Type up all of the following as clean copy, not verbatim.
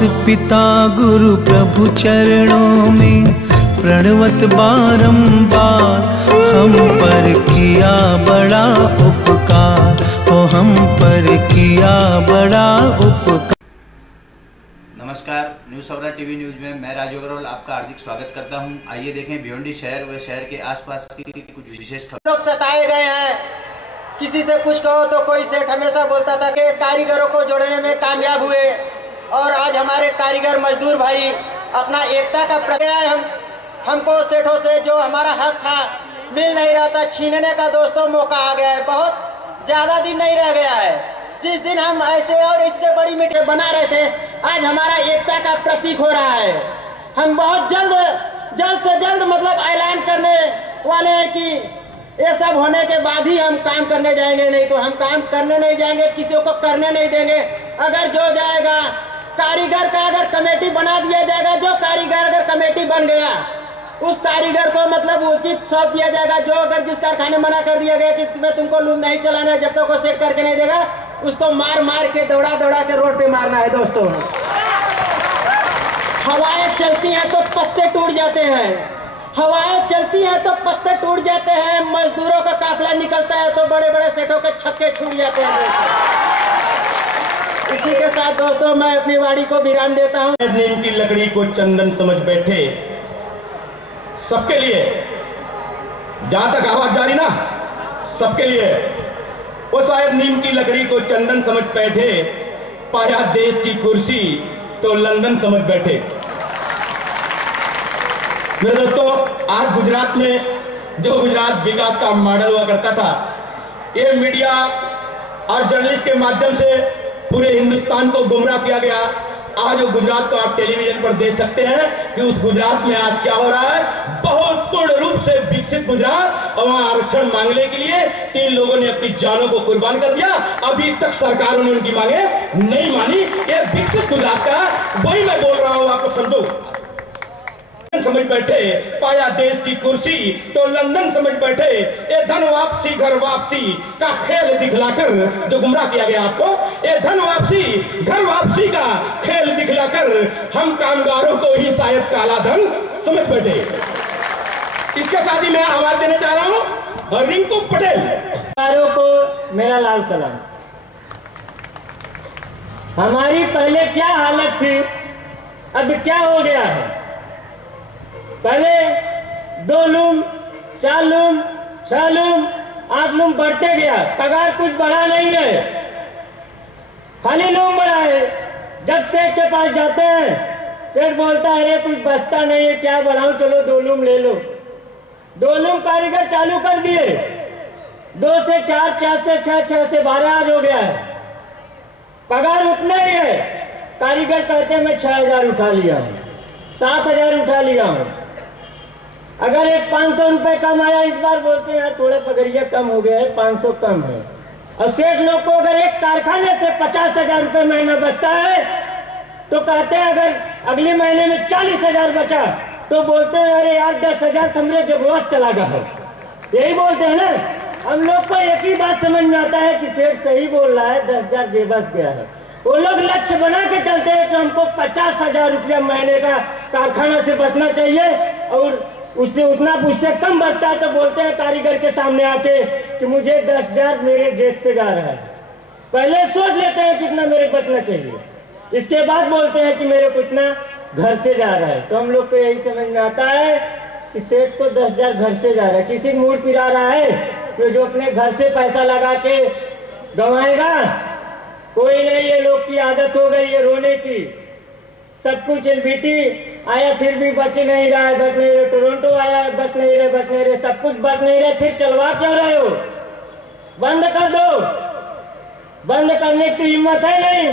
पिता गुरु प्रभु चरणों में प्रणवत बारंबार, हम पर किया बड़ा उपकार, ओ हम पर किया बड़ा उपकार। नमस्कार, न्यूज सवरा टीवी न्यूज में मैं राजू अग्रवाल आपका हार्दिक स्वागत करता हूं। आइए देखें भिवंडी शहर व शहर के आसपास की कुछ विशेष खबर। लोग सताए गए हैं, किसी से कुछ कहो तो कोई सेठ हमेशा बोलता था कि कारीगरों को जोड़ने में कामयाब हुए, और आज हमारे कारीगर मजदूर भाई अपना एकता का प्रत्यय हमको सेठों से जो हमारा हक था मिल नहीं रहा था, छीनने का दोस्तों मौका आ गया है। बहुत ज्यादा दिन नहीं रह गया है। जिस दिन हम ऐसे और इससे बड़ी मीटिंग बना रहे थे, आज हमारा एकता का प्रतीक हो रहा है। हम बहुत जल्द से जल्द मतलब ऐलान करने वाले हैं कि ये सब होने के बाद ही हम काम करने जाएंगे, नहीं तो हम काम करने नहीं जाएंगे, किसी को करने नहीं देंगे। अगर जो जाएगा कारीगर का अगर कमेटी बना दिया जाएगा, जो कारीगर अगर कमेटी बन गया उस कारीगर को मतलब उचित सौंप दिया जाएगा। जो अगर जिस कारखाने मना कर दिया गया कि इसमें तुमको लूम नहीं चलाना है, जब तक वो सेट करके नहीं देगा उसको मार मार के दौड़ा के रोड पे मारना है। दोस्तों, हवाएं चलती हैं तो पत्ते टूट जाते हैं, हवाएं चलती हैं तो पत्ते टूट जाते हैं। मजदूरों का काफिला निकलता है तो बड़े बड़े सेठों के छक्के छूट जाते हैं। इसी के साथ दोस्तों मैं अपनी वाणी को विराम देता हूँ। नीम की लकड़ी को चंदन समझ बैठे, सबके लिए, जहां तक आवाज जा रही ना, सबके लिए। वो साहब नीम की लकड़ी को चंदन समझ बैठे, पाया देश की कुर्सी तो लंदन समझ बैठे। मेरे दोस्तों, आज गुजरात में जो गुजरात विकास का मॉडल हुआ करता था, ये मीडिया और जर्नलिस्ट के माध्यम से पूरे हिंदुस्तान को गुमराह किया गया। आज वो गुजरात को आप टेलीविजन पर देख सकते हैं कि उस गुजरात में आज क्या हो रहा है। बहुत पूर्ण रूप से विकसित गुजरात, और वहां आरक्षण मांगने के लिए 3 लोगों ने अपनी जानों को कुर्बान कर दिया। अभी तक सरकारों ने उनकी मांगे नहीं मानी। ये विकसित गुजरात का वही मैं बोल रहा हूं, आपको समझो। समझ बैठे, पाया देश की कुर्सी तो लंदन समझ बैठे। ये धन वापसी घर वापसी का खेल दिखलाकर जो गुमराह किया गया आपको, ये धन वापसी घर वापसी का खेल दिखलाकर हम कामगारों को ही शायद काला धन समझ बैठे। इसके साथ ही मैं आवाज देने जा रहा हूं रिंकू पटेल को मेरा लाल सलाम। हमारी पहले क्या हालत थी, अब क्या हो गया है। पहले 2 लूम, 4 लूम, 6 लूम, 8 लूम बढ़ते गया, पगार कुछ बढ़ा नहीं है, खाली लूम बढ़ा है। जब सेठ के पास जाते हैं, सेठ बोलता है अरे कुछ बचता नहीं है, क्या बढ़ाऊं, चलो 2 लूम ले लो। 2 लूम कारीगर चालू कर दिए, 2 से 4, 4 से 6, 6 से 12 आज हो गया है। पगार उतना ही है। कारीगर कहते हैं मैं 6000 उठा लिया हूं, 7000 उठा लिया हूं। अगर एक 500 रुपए कम आया, इस बार बोलते हैं यार थोड़ा पगड़िया कम हो गया है, 500 कम है। और सेठ लोग को अगर एक कारखाने से 50,000 रुपए महीना बचता है तो कहते हैं अगर अगले महीने में 40,000 बचा तो बोलते हैं अरे यार 10,000 हमरे जबरदस्त चला गया है। यही बोलते हैं ना। हम लोग को एक ही बात समझ में आता है कि सेठ सही बोल रहा है, 10,000 जेबस गया है। वो लोग लक्ष्य बना के चलते हैं कि हमको 50,000 रुपया महीने का कारखाना से बचना चाहिए, और उससे कम बचता है तो बोलते हैं कारीगर के सामने आके कि मुझे 10,000 मेरे जेब से जा रहा है। पहले सोच लेते हैं कितना मेरे बचना चाहिए, इसके बाद बोलते हैं कि मेरे को इतना घर से जा रहा है। तो हम लोग को यही समझ में आता है कि सेठ को 10,000 घर से जा रहा है। किसी मूड पिरा रहा है तो जो अपने घर से पैसा लगा के गंवाएगा कोई नहीं। ये लोग की आदत हो गई है रोने की। सब कुछ एलबीटी आया फिर भी बच नहीं रहा है, बच नहीं रहे। टोरंटो आया बच नहीं रहे, सब कुछ बच नहीं रहे। फिर चलवा क्यों रहे हो? बंद कर दो। बंद करने की हिम्मत है नहीं,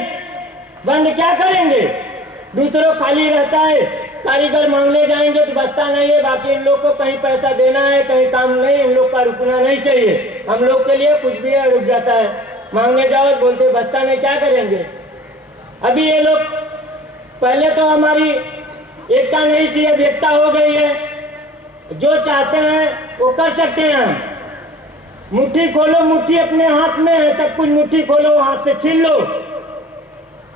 बंद क्या करेंगे? दूसरों खाली रहता है, कारीगर मांगने जाएंगे तो बचता नहीं है। बाकी इन लोग को कहीं पैसा देना है, कहीं काम नहीं, इन लोग का रुकना नहीं चाहिए। हम लोग के लिए कुछ भी है रुक जाता है, मांगने जाओ बोलते बचता नहीं, क्या करेंगे? अभी ये लोग, पहले तो हमारी एकता नहीं थी, अब एकता हो गई है। जो चाहते हैं वो कर सकते हैं। मुट्ठी खोलो, मुट्ठी अपने हाथ में है, सब कुछ मुट्ठी खोलो, हाथ से छीन लो,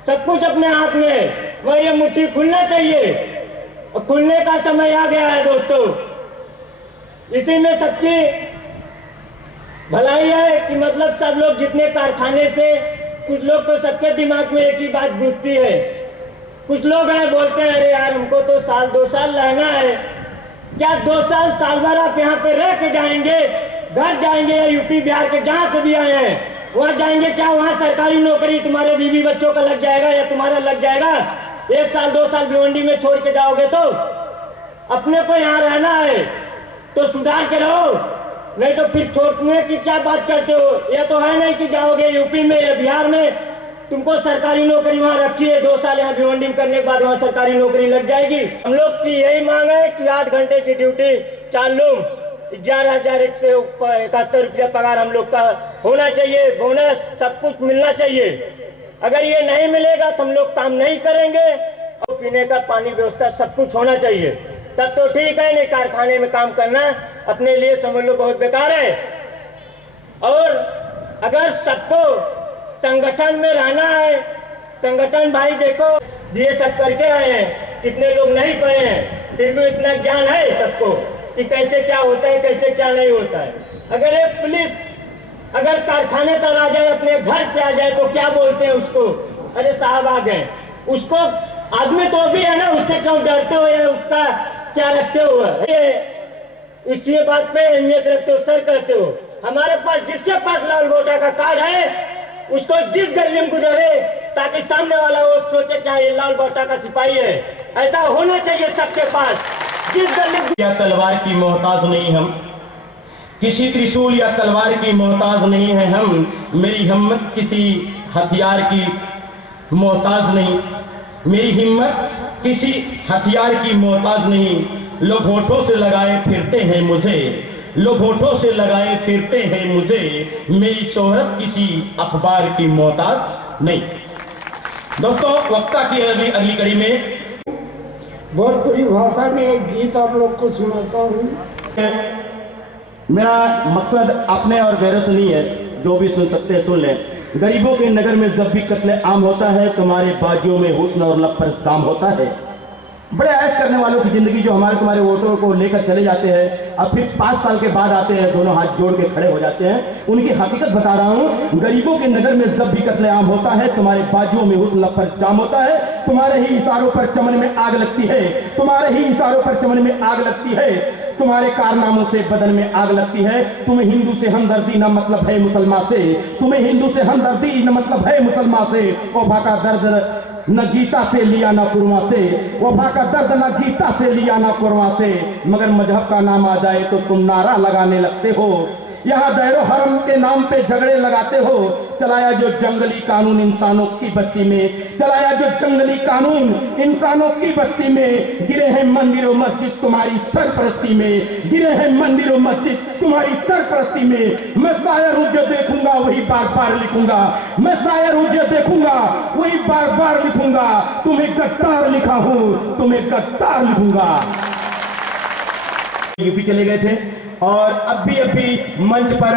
सब कुछ अपने हाथ में है। वह ये मुट्ठी खुलना चाहिए और खुलने का समय आ गया है दोस्तों। इसी में सबकी भलाई है कि मतलब सब लोग जितने कारखाने से, कुछ लोग तो सबके दिमाग में एक ही बात घुसती है। कुछ लोग हैं बोलते हैं अरे यार हमको तो साल 2 साल रहना है। क्या 2 साल भर आप यहाँ पे रह के जाएंगे? घर जाएंगे या यूपी बिहार के जहाँ से भी आए हैं वहाँ जाएंगे, क्या वहाँ सरकारी नौकरी तुम्हारे बीवी बच्चों का लग जाएगा या तुम्हारा लग जाएगा? 1 साल 2 साल भिवंडी में छोड़ के जाओगे तो अपने को यहाँ रहना है तो सुधार के रहो, नहीं तो फिर छोड़ने की क्या बात करते हो? यह तो है नहीं कि जाओगे यूपी में या बिहार में तुमको सरकारी नौकरी वहाँ रखी है, 2 साल यहाँ भिवंडी में करने के बाद वहाँ सरकारी नौकरी लग जाएगी। हम लोग की यही मांग है कि 8 घंटे की ड्यूटी चालू 11,171 रुपया पगार हम लोग का होना चाहिए, बोनस सब कुछ मिलना चाहिए। अगर ये नहीं मिलेगा तो हम लोग काम नहीं करेंगे और पीने का पानी व्यवस्था सब कुछ होना चाहिए, तब तो ठीक है। नहीं कारखाने में काम करना अपने लिए समझ लो बहुत बेकार है। और अगर सबको संगठन में रहना है, संगठन भाई देखो ये सब करके आए हैं, कितने लोग नहीं पढ़े हैं फिर भी इतना ज्ञान है सबको कि कैसे क्या होता है कैसे क्या नहीं होता है। अगर एक पुलिस अगर कारखाने पर आ जाए अपने घर पे आ जाए तो क्या बोलते हैं उसको? अरे साहब आ गए। उसको आदमी तो भी है ना, उससे क्यों डरते हो या उसका क्या रखते हो? इसी बात पे अहमियत रखते हो, सर करते हो। हमारे पास जिसके पास लाल वोटर का कार्ड है उसको जिस गली में गुजरे ताकि सामने वाला वो सोचे क्या ये लाल वोटर का सिपाही है, ऐसा होना चाहिए सबके पास। जिस गली या तलवार की मोहताज नहीं हम, किसी त्रिशूल या तलवार की मोहताज नहीं है हम। मेरी हिम्मत किसी हथियार की मोहताज नहीं, मेरी हिम्मत किसी हथियार की मोहताज नहीं। लोग होठों से लगाए फिरते हैं मुझे, लोग होठों से लगाए फिरते हैं मुझे, मेरी शोहरत किसी अखबार की मोहताज नहीं। दोस्तों वक्ता की अगली कड़ी में भोजपुरी भाषा में एक गीत आप लोग को सुनाता हूँ। मेरा मकसद अपने और गैरों से नहीं है, जो भी सुन सकते हैं सुन लें। गरीबों के नगर में जब भी कत्ले आम होता है तुम्हारे बाजियों में हुस्न और लब पर शाम होता है। बड़े ऐश करने वालों की जिंदगी जो हमारे तुम्हारे वोटरों को लेकर चले जाते हैं, अब फिर 5 साल के बाद आते हैं, दोनों हाथ जोड़ के खड़े हो जाते हैं। उनकी हकीकत बता रहा हूँ। गरीबों के नगर में जब भी कत्लेआम होता है तुम्हारे बाजुओं में हुस्न लब पर जाम होता है। तुम्हारे ही इशारों पर चमन में आग लगती है, तुम्हारे ही इशारों पर चमन में आग लगती है, तुम्हारे कारनामों से बदन में आग लगती है। तुम्हें हिंदू से हमदर्दी न मतलब है मुसलमान से, तुम्हें हिंदू से हमदर्दी न मतलब है मुसलमान से। वफा का दर्द न गीता से लिया ना कुरमा से, वफा का दर्द न गीता से लिया ना कुरमा से। मगर मजहब का नाम आ जाए तो तुम नारा लगाने लगते हो। यहाँ दैरो हरम के नाम पे झगड़े लगाते हो। चलाया जो जंगली कानून इंसानों की बस्ती में, चलाया जो जंगली कानून इंसानों की बस्ती में। गिरे हैं मंदिरों मस्जिद तुम्हारी सरपरस्ती में, गिरे हैं मंदिरों मस्जिद तुम्हारी सरपरस्ती में। मैं शायर हूँ जो देखूंगा वही बार बार लिखूंगा, मैं शायर हूँ जो देखूंगा वही बार बार लिखूंगा। तुम्हें गद्दार लिखा हूँ, तुम्हें गद्दार लिखूंगा। यूपी चले गए थे और अभी मंच पर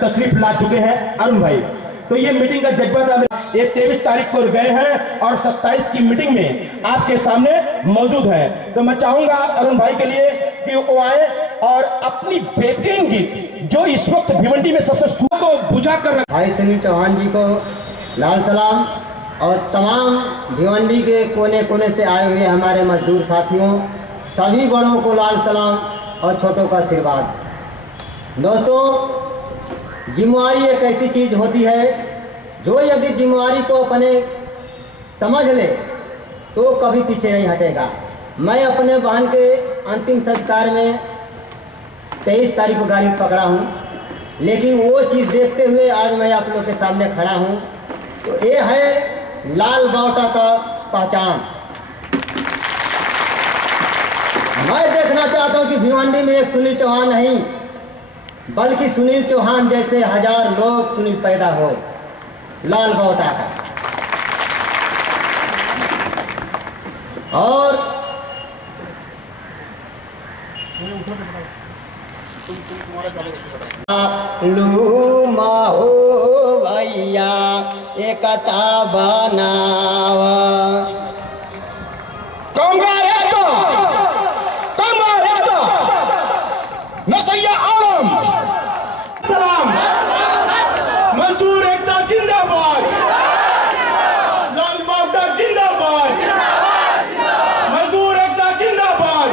तशरीफ ला चुके हैं अरुण भाई। तो ये मीटिंग का जज्बा था। ये 23 तारीख को गए हैं और 27 की मीटिंग में आपके सामने मौजूद है। तो मैं चाहूंगा अरुण भाई के लिए कि वो आए और अपनी बेहतरीन गीत जो इस वक्त भिवंडी में सबसे सुर को बुझा कर भाई सुनील चौहान जी को लाल सलाम और तमाम भिवंडी के कोने कोने से आए हुए हमारे मजदूर साथियों, सभी बड़ों को लाल सलाम और छोटों का आशीर्वाद। दोस्तों, जिम्मेवारी एक ऐसी चीज़ होती है जो यदि जिम्मेवारी को अपने समझ ले तो कभी पीछे नहीं हटेगा। मैं अपने बहन के अंतिम संस्कार में 23 तारीख को गाड़ी पकड़ा हूँ, लेकिन वो चीज़ देखते हुए आज मैं आप लोग के सामने खड़ा हूँ। तो ये है लाल बावटा का पहचान। मैं देखना चाहता हूं कि भिवंडी में एक सुनील चौहान नहीं बल्कि सुनील चौहान जैसे 1000 लोग सुनील पैदा हो, लाल बावटा का। और लूमा हो भैया एकता बनावा, कामगार एकता, कामगार एकता, नसैया आलम सलाम, मजदूर एकता जिंदाबाद, लाल बागदा जिंदाबाद, मजदूर एकता जिंदाबाद,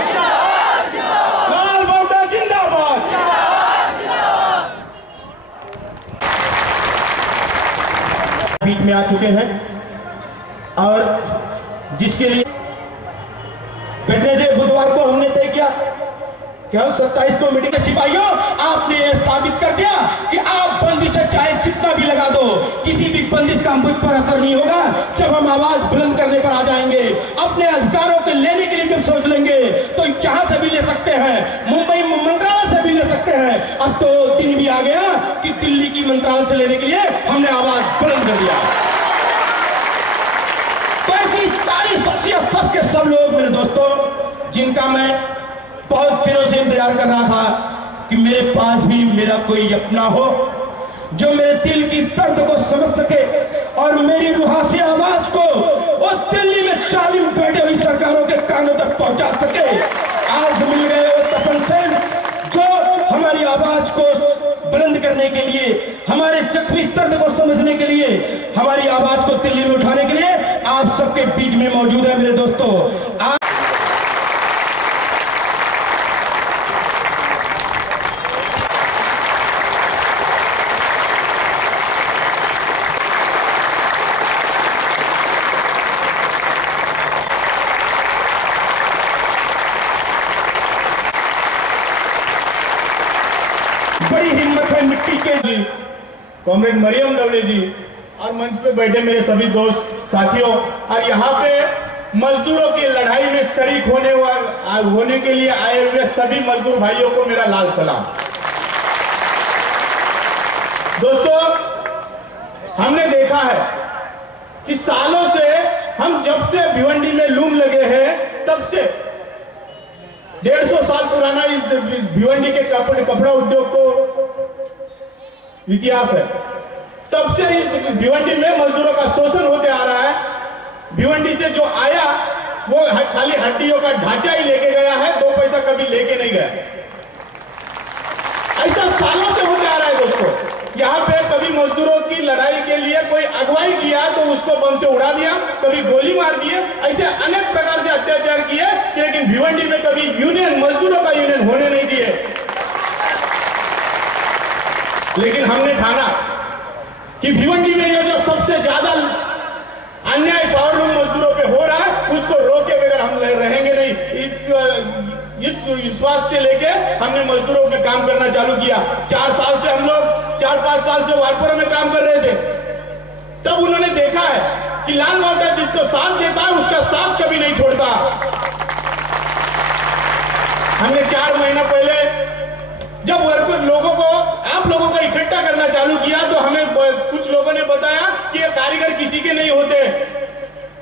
लाल बागदा जिंदाबाद। बीच में आ चुके हैं और जिसके लिए पिछले बुधवार को हमने तय किया कि हम 27 को मीटिंग के सिपाहियों, आपने ये साबित कर दिया कि आप बंदिश चाहे जितना भी लगा दो, किसी भी बंदिश का मुझ पर असर नहीं होगा। जब हम आवाज बुलंद करने पर आ जाएंगे, अपने अधिकारों को लेने के लिए जब सोच लेंगे तो यहाँ से भी ले सकते हैं, मुंबई मंत्रालय से भी ले सकते हैं। अब तो दिन भी आ गया कि दिल्ली की मंत्रालय से लेने के लिए हमने आवाज बुलंद कर दिया। तो ऐसी सारी शख्सियत सबके सब लोग मेरे दोस्तों, जिनका मैं बहुत दिनों से इंतजार कर रहा था कि मेरे पास भी मेरा कोई अपना हो जो मेरे दिल की दर्द को समझ सके और मेरी रुहासी आवाज को वो दिल्ली में 40 बैठे हुई सरकारों के कानों तक पहुंचा सके। आज मिल गए वो तपन सेन जो हमारी आवाज को बुलंद करने के लिए, हमारे जख्मी दर्द को समझने के लिए, हमारी आवाज को दिल्ली में उठाने के लिए आप सबके बीच में मौजूद है मेरे दोस्तों। बड़ी हिम्मत है मिट्टी के जी, कॉमरेड मरियम दवले जी और मंच पे बैठे मेरे सभी दोस्त साथियों, और यहाँ पे मजदूरों की लड़ाई में शरीक होने के लिए आए हुए सभी मजदूर भाइयों को मेरा लाल सलाम। दोस्तों, हमने देखा है कि सालों से हम जब से भिवंडी में लूम लगे हैं तब से 150 साल पुराना इस भिवंडी के कपड़ा उद्योग को इतिहास है। तब से इस भिवंडी में मजदूरों का शोषण होते आ रहा है। भिवंडी से जो आया वो खाली हड्डियों का ढांचा ही लेके गया है, 2 पैसा कभी लेके नहीं गया। ऐसा सालों से होते आ रहा है दोस्तों। यहाँ पे कभी मजदूरों की लड़ाई के लिए कोई अगुवाई किया तो उसको बम से उड़ा दिया, कभी गोली मार दिए, ऐसे अनेक प्रकार से अत्याचार किए, लेकिन भिवंडी में कभी यूनियन, मजदूरों का यूनियन होने नहीं दिए। लेकिन हमने ठाना कि भिवंडी में ये जो सबसे ज्यादा अन्याय पावरलूम मजदूरों पे हो रहा है उसको रोके बगैर हम रहेंगे नहीं। इस विश्वास से लेके हमने मजदूरों पे काम करना चालू किया। 4 साल से हम लोग 4-5 साल से वारपुरा में काम कर रहे थे। तब उन्होंने देखा है कि लाल बागदा जिसको साथ देता है उसका साथ कभी नहीं छोड़ता। हमने 4 महीना पहले जब लोगों को, आप लोगों को इकट्ठा करना चालू किया तो हमें कुछ लोगों ने बताया कि ये कारीगर किसी के नहीं होते,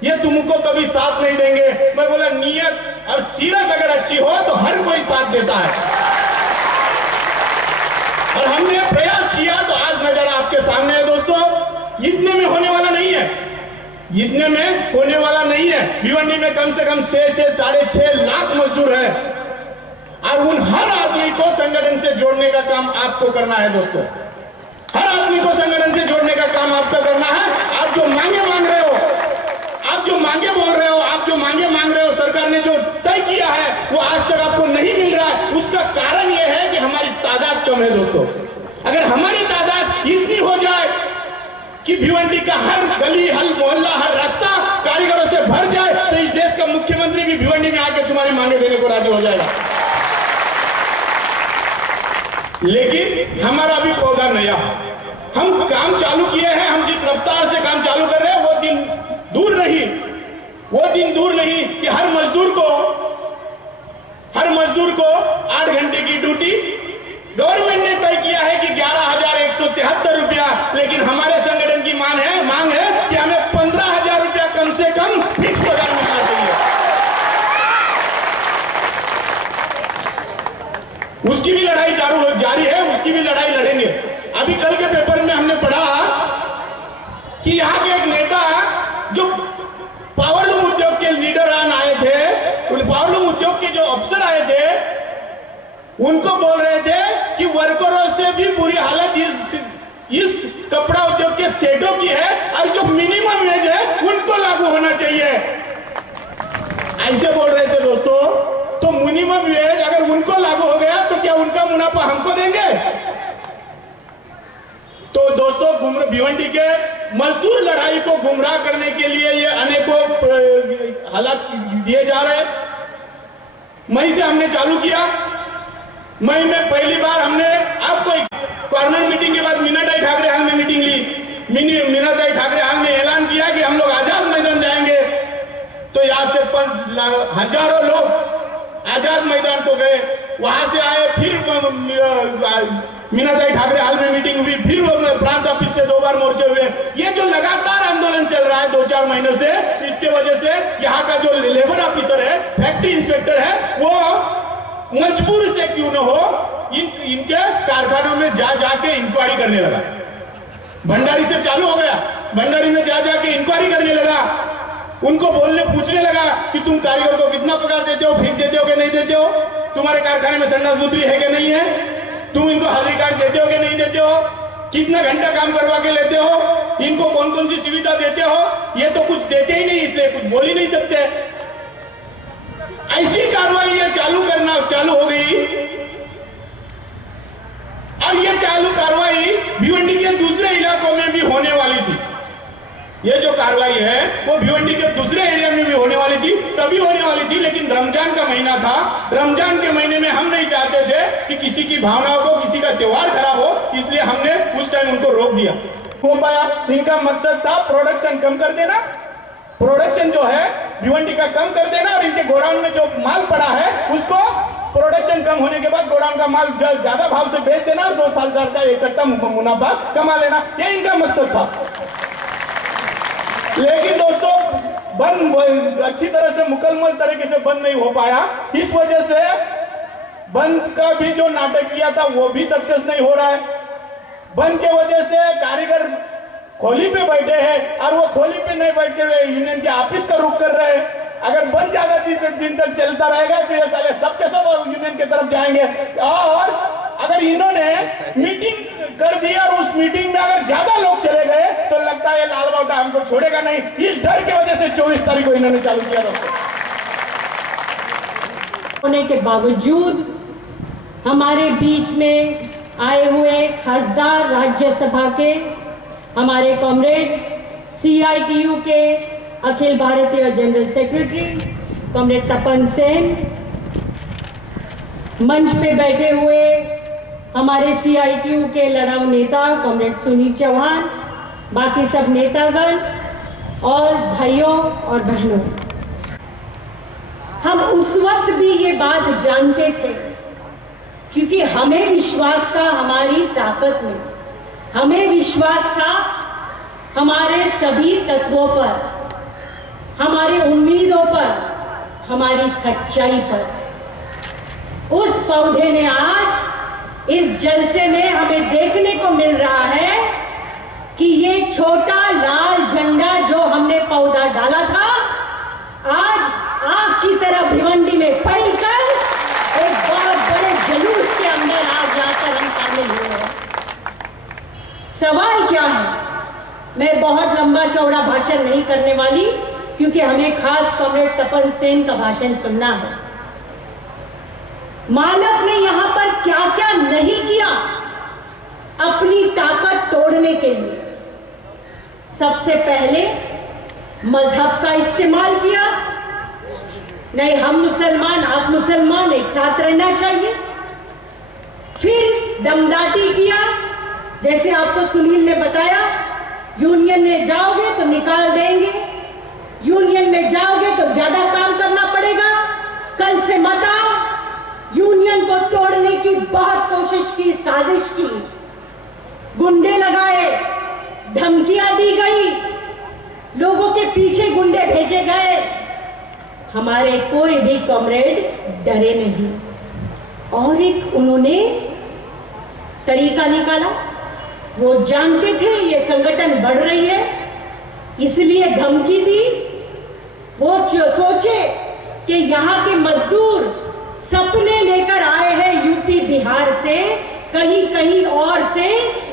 ये तुमको कभी साथ नहीं देंगे। मैं बोला नीयत और सीरत अगर अच्छी हो तो हर कोई साथ देता है। और हमने प्रयास किया तो आज नजारा आपके सामने है दोस्तों। इतने में होने वाला नहीं है, इतने में होने वाला नहीं है। भिवंडी में कम से कम 6 से 6.5 लाख मजदूर है और उन हर आदमी को संगठन से जोड़ने का काम आपको करना है दोस्तों। हर आदमी को संगठन से जोड़ने का काम आपको करना है। आप जो मांगे मांग रहे हो, आप जो मांगे बोल रहे हो, आप जो मांगे मांग रहे हो, सरकार ने जो तय किया है वो आज तक आपको नहीं मिल रहा है। उसका कारण यह है कि हमारी तादाद कम है दोस्तों। अगर हमारी तादाद इतनी हो जाए कि भिवंडी का हर गली, हर मोहल्ला, हर रास्ता कारीगरों से भर जाए तो इस देश का मुख्यमंत्री भी भिवंडी में आकर तुम्हारी मांगे देने को राजी हो जाएगा। लेकिन हमारा भी पौधा नया, हम काम चालू किए हैं। हम जिस रफ्तार से काम चालू कर रहे हैं वो दिन दूर नहीं, वो दिन दूर नहीं कि हर मजदूर को 8 घंटे की ड्यूटी गवर्नमेंट ने तय किया है कि 11,173 रुपया, लेकिन हमारे संगठन की मांग है कि हमें 15,000 रुपया कम से कम फिक्स पगार मिलना चाहिए। उसकी भी लड़ाई जारी है, उसकी भी लड़ाई लड़ेंगे। अभी कल के पेपर में हमने पढ़ा कि यहाँ के एक नेता जो पावरलूम उद्योग के लीडर आए थे उनको बोल रहे थे कि वर्करों से भी बुरी हालत इस कपड़ा उद्योग के सेठों की है और जो मिनिमम वेज है उनको लागू होना चाहिए, ऐसे बोल रहे थे दोस्तों। तो मिनिमम वेज अगर उनको लागू हो गया तो क्या उनका मुनाफा हमको देंगे? तो दोस्तों भिवंडी के मजदूर लड़ाई को गुमराह करने के लिए ये अनेकों हालात दिए जा रहे हैं। मई से हमने चालू किया। मई में पहली बार हमने आपको कॉर्नर मीटिंग के बाद मीनाताई ठाकरे हाल में मीटिंग ली। मीनाताई ठाकरे हाल में ऐलान किया कि हम लोग आजाद मैदान जाएंगे। तो यहाँ से हजारों लोग आजाद मैदान को गए, वहां से आए, फिर मीनाताई ठाकरे हाल में मीटिंग हुई, फिर प्रांत ऑफिस के 2 बार मोर्चे हुए। ये जो लगातार आंदोलन चल रहा है 2-4 महीनों से, इसके वजह से यहाँ का जो लेबर ऑफिसर है, फैक्ट्री इंस्पेक्टर है, वो मजबूर से क्यों न हो इनके कारखानों में जाके इंक्वायरी करने लगा। भंडारी से चालू हो गया, भंडारी में जाके इंक्वायरी करने लगा, उनको पूछने लगा कि तुम कारीगर को कितना पगार देते हो, फीस देते हो कि नहीं देते हो, तुम्हारे कारखाने में संडास मूत्री है कि नहीं है, तुम इनको हाजिरी कार्ड देते हो कि नहीं देते हो, कितना घंटा काम करवा के लेते हो, इनको कौन कौन सी सुविधा देते हो। ये तो कुछ देते ही नहीं, इसलिए कुछ बोल ही नहीं सकते। ऐसी कार्रवाई ये चालू हो गई। और ये चालू कार्रवाई भिवंडी के दूसरे इलाकों में भी होने वाली थी। ये जो कार्रवाई है वो भिवंडी के दूसरे एरिया में भी होने वाली थी, तभी होने वाली थी, लेकिन रमजान का महीना था। रमजान के महीने में हम नहीं चाहते थे कि किसी की भावनाओं को, किसी का त्योहार खराब हो, इसलिए हमने उस टाइम उनको रोक दिया। हो पाया। इनका मकसद था प्रोडक्शन कम कर देना, प्रोडक्शन जो है भिवंडी का कम कर देना, और इनके गोडाउन में जो माल पड़ा है उसको प्रोडक्शन कम होने के बाद गोडाउन का माल ज्यादा भाव से बेच देना और 2 साल का इकट्ठा मुनाफा कमा लेना, ये इनका मकसद था। लेकिन दोस्तों बंद अच्छी तरह से मुकम्मल तरीके से बंद नहीं हो पाया। इस वजह से बंद का भी जो नाटक किया था वो भी सक्सेस नहीं हो रहा है। बंद के वजह से कारीगर खोली पे बैठे हैं और वो खोली पे नहीं बैठते हुए यूनियन के ऑफिस का रुख कर रहे हैं। अगर बंद ज्यादा दिन तक चलता रहेगा तो ये साले सब के सब यूनियन की तरफ जाएंगे। और अगर इन्होंने मीटिंग कर दिया और उस मीटिंग में अगर ज्यादा लोग चले गए तो लगता है लाल बावटा हमको छोड़ेगा नहीं। इस डर की वजह से 24 तारीख को इन्होंने चालू किया। होने के बावजूद हमारे बीच में आए हुए खासदार राज्यसभा के हमारे कॉमरेड, CITU के Akhil Bharatiya general secretary comrade तपन सेन, मंच पे बैठे हुए हमारे CITU के लड़ाऊ नेता कॉमरेड सुनील चौहान, बाकी सब नेतागण और भाइयों और बहनों, हम उस वक्त भी ये बात जानते थे क्योंकि हमें विश्वास था हमारी ताकत में, हमें विश्वास था हमारे सभी तत्वों पर, हमारी उम्मीदों पर, हमारी सच्चाई पर। उस पौधे ने आज इस जलसे में हमें देखने को मिल रहा है कि ये छोटा लाल झंडा जो हमने पौधा डाला था आज आग की तरह भिवंडी में फैलकर एक बहुत बड़े जुलूस के अंदर आज जाकर हम शामिल हुए हैं। सवाल क्या है? मैं बहुत लंबा चौड़ा भाषण नहीं करने वाली क्योंकि हमें खास कॉमरेड तपन सेन का भाषण सुनना है। मालक ने यहां पर क्या क्या नहीं किया अपनी ताकत तोड़ने के लिए। सबसे पहले मजहब का इस्तेमाल किया, नहीं हम मुसलमान आप मुसलमान एक साथ रहना चाहिए। फिर दमदाटी किया, जैसे आपको सुनील ने बताया, यूनियन में जाओगे तो निकाल देंगे, यूनियन में जाओगे तो ज्यादा काम करना पड़ेगा, कल से मत आओ। यूनियन को तोड़ने की बहुत कोशिश की, साजिश की, गुंडे लगाए, धमकियां दी गई, लोगों के पीछे गुंडे भेजे गए। हमारे कोई भी कॉमरेड डरे नहीं। और एक उन्होंने तरीका निकाला, वो जानते थे ये संगठन बढ़ रही है इसलिए धमकी दी। वो सोचे कि यहाँ के मजदूर सपने लेकर आए हैं यूपी से, कहीं कहीं और से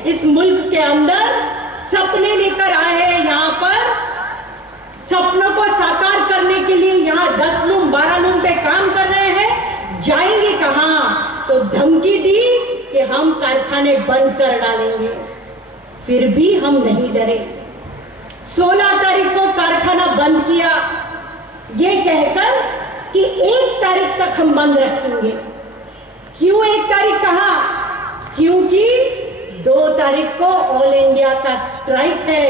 इस मुल्क के अंदर सपने लेकर आए हैं। यहाँ पर सपनों को साकार करने के लिए यहाँ 10 लूम 12 लूम पे काम कर रहे हैं। जाएंगे कहाँ? तो धमकी दी कि हम कारखाने बंद कर डालेंगे। फिर भी हम नहीं डरे। 16 तारीख को कारखाना बंद किया, ये कहकर कि 1 तारीख तक हम बंद रखेंगे। क्यों 1 तारीख कहा? क्योंकि 2 तारीख को ऑल इंडिया का स्ट्राइक है,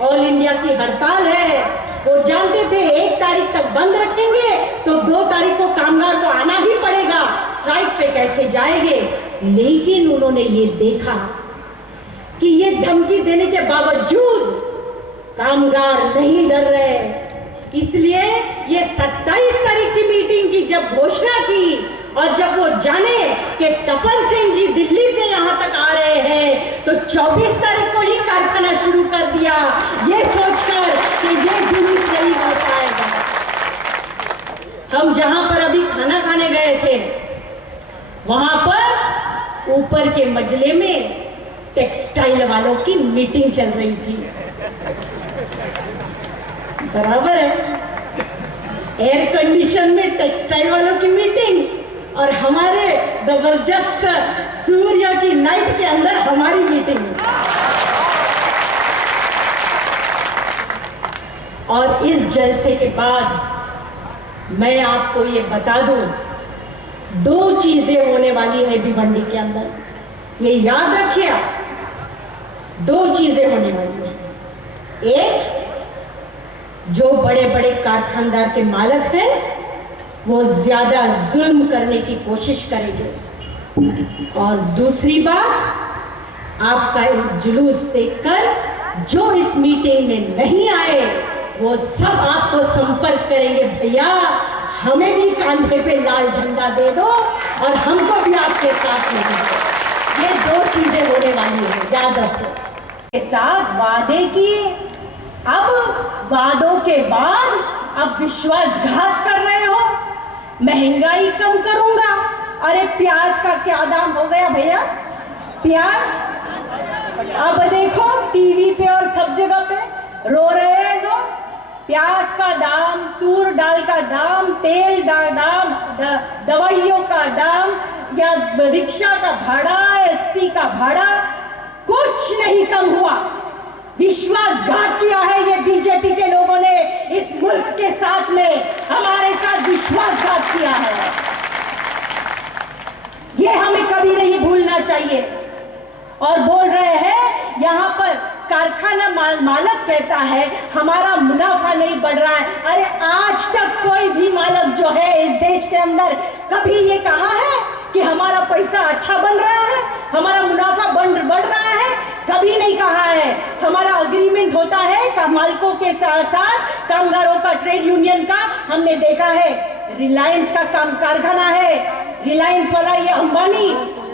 ऑल इंडिया की हड़ताल है। वो जानते थे 1 तारीख तक बंद रखेंगे तो 2 तारीख को कामगार को आना ही पड़ेगा, स्ट्राइक पे कैसे जाएंगे। लेकिन उन्होंने ये देखा कि ये धमकी देने के बावजूद कामगार नहीं डर रहे, इसलिए ये 27 तारीख की मीटिंग की जब घोषणा की और जब वो जाने कि तपन सिंह जी दिल्ली से यहाँ तक आ रहे हैं तो 24 तारीख को ही कारखाना शुरू कर दिया, ये सोचकर कि ये जुलूस नहीं हो पाएगा। हम जहां पर अभी खाना खाने गए थे वहां पर ऊपर के मजले में टेक्सटाइल वालों की मीटिंग चल रही थी। बराबर है, एयर कंडीशन में टेक्सटाइल वालों की मीटिंग और हमारे जबरदस्त सूर्य की नाइट के अंदर हमारी मीटिंग। और इस जलसे के बाद मैं आपको ये बता दूं, 2 चीजें होने वाली है भिवंडी के अंदर, ये याद रखिए आप। 2 चीजें होने वाली है। एक, जो बड़े बड़े कारखानदार के मालिक हैं वो ज्यादा जुल्म करने की कोशिश करेंगे। और दूसरी बात, आपका एक जुलूस देखकर जो इस मीटिंग में नहीं आए वो सब आपको संपर्क करेंगे, भैया हमें भी कांधे पे लाल झंडा दे दो और हमको भी आपके साथ ले दो। ये 2 चीजें होने वाली है, याद रखो। के साथ वादे किए, अब वादों के बाद अब विश्वासघात कर रहे हो। महंगाई कम करूंगा, अरे प्याज का क्या दाम हो गया भैया? प्याज अब देखो टीवी पे और सब जगह पे रो रहे हैं लोग। प्याज का दाम, तूर दाल का दाम, तेल का दाम, दवाइयों का दाम या रिक्शा का भाड़ा, एसटी का भाड़ा, कुछ नहीं कम हुआ। विश्वासघात किया है ये बीजेपी के लोगों ने इस मुल्क के साथ में, हमारे साथ विश्वासघात किया है। ये हमें कभी नहीं भूलना चाहिए। और बोल रहे हैं यहाँ पर कारखाना मालिक कहता है हमारा मुनाफा नहीं बढ़ रहा है। अरे आज तक कोई भी मालिक जो है इस देश के अंदर कभी ये कहा है कि हमारा पैसा अच्छा बन रहा है, हमारा मुनाफा बढ़ रहा है? कभी नहीं कहा है। हमारा अग्रीमेंट होता है मालिकों के साथ साथ कामगारों का, ट्रेड यूनियन का। हमने देखा है रिलायंस का कारखाना है, रिलायंस वाला ये अंबानी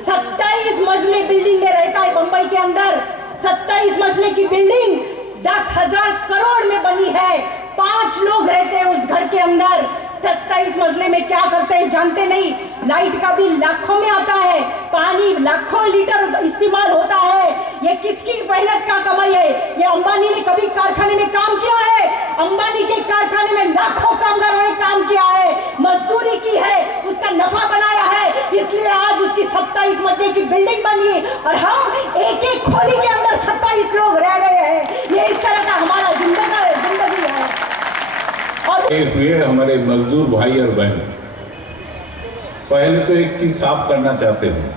27 मंजिले बिल्डिंग में रहता है बंबई के अंदर। 27 मंजिले की बिल्डिंग 10,000 करोड़ में बनी है, 5 लोग रहते हैं उस घर के अंदर। 27 मंजिले में क्या करते हैं जानते नहीं। लाइट का बिल लाखों में आता है, पानी लाखों लीटर इस्तेमाल होता है। ये किसकी मेहनत का कमाई है? ये अंबानी ने कभी कारखाने में काम किया है? अंबानी के कारखाने में लाखों कामगारों ने काम किया है, मजदूरी की है, उसका नफा बनाया है, इसलिए आज उसकी 27 मंजिले की बिल्डिंग बनी है और हम एक एक खोली के अंदर 27 लोग रह रहे हैं। ये इस तरह का हमारा जिंदगी है। हुए हमारे मजदूर भाई और बहन, पहले तो एक चीज साफ करना चाहते हैं,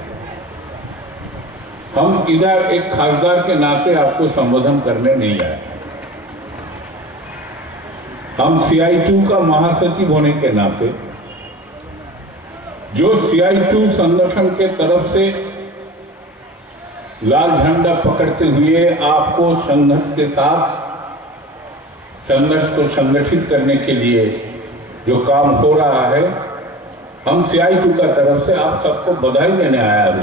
हम इधर एक खासदार के नाते आपको संबोधन करने नहीं आए। हम CI2 का महासचिव होने के नाते, जो CI2 संगठन के तरफ से लाल झंडा पकड़ते हुए आपको संघर्ष के साथ संघर्ष को संगठित करने के लिए जो काम हो रहा है, हम CI2 का तरफ से आप सबको बधाई देने आया हूं।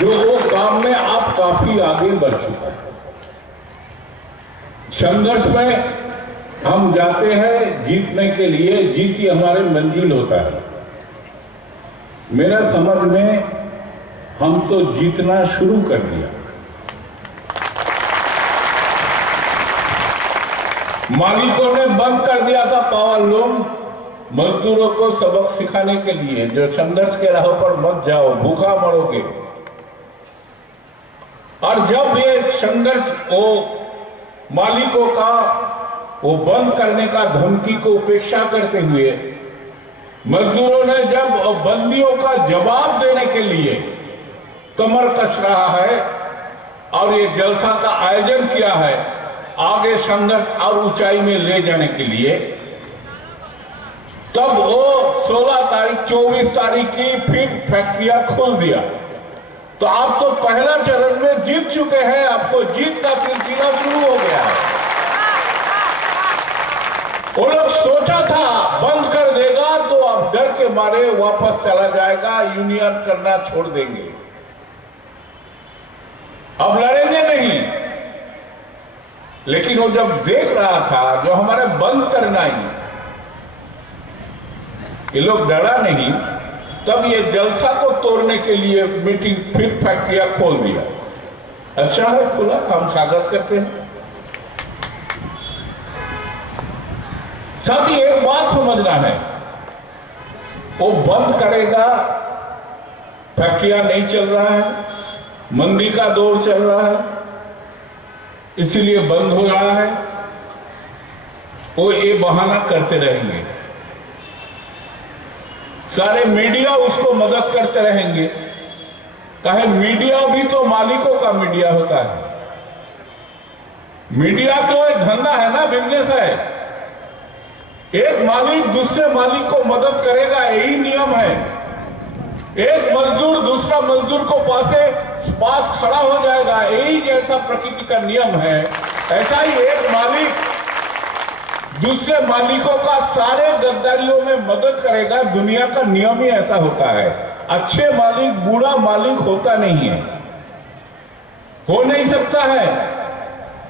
जो वो काम में आप काफी आगे बढ़ चुका है। संघर्ष में हम जाते हैं जीतने के लिए, जीत ही हमारे मंजिल होता है। मेरा समझ में हम तो जीतना शुरू कर दिया। मालिकों ने बंद कर दिया था पावर लूम, मजदूरों को सबक सिखाने के लिए, जो संघर्ष के राह पर मत जाओ, भूखा मरोगे। और जब ये संघर्ष को मालिकों का वो बंद करने का धमकी को उपेक्षा करते हुए मजदूरों ने जब बंदियों का जवाब देने के लिए कमर कस रहा है और ये जलसा का आयोजन किया है आगे संघर्ष और ऊंचाई में ले जाने के लिए, तब वो 16 तारीख 24 तारीख की फिर फैक्ट्रियां खोल दिया। तो आप तो पहला चरण में जीत चुके हैं, आपको जीत का सिलसिला शुरू हो गया है। वो लोग सोचा था बंद कर देगा तो अब डर के मारे वापस चला जाएगा, यूनियन करना छोड़ देंगे, अब लड़ेंगे नहीं। लेकिन वो जब देख रहा था जो हमारे बंद करना ही, ये लोग डरा नहीं, तब ये जलसा को तोड़ने के लिए मीटिंग फिर फैक्ट्रियां खोल दिया। अच्छा है, खुला, हम स्वागत करते हैं। साथ ही एक बात समझना है, वो बंद करेगा, फैक्ट्रियां नहीं चल रहा है, मंदी का दौर चल रहा है, इसीलिए बंद हो रहा है, वो ये बहाना करते रहेंगे। सारे मीडिया उसको मदद करते रहेंगे, कहे मीडिया भी तो मालिकों का मीडिया होता है। मीडिया तो एक धंधा है ना, बिजनेस है। एक मालिक दूसरे मालिक को मदद करेगा, यही नियम है। एक मजदूर दूसरा मजदूर को पास खड़ा हो जाएगा, यही जैसा प्रकृति का नियम है। ऐसा ही एक मालिक दूसरे मालिकों का सारे गद्दारियों में मदद करेगा, दुनिया का नियम ही ऐसा होता है। अच्छे मालिक बुरा मालिक होता नहीं है, हो नहीं सकता है।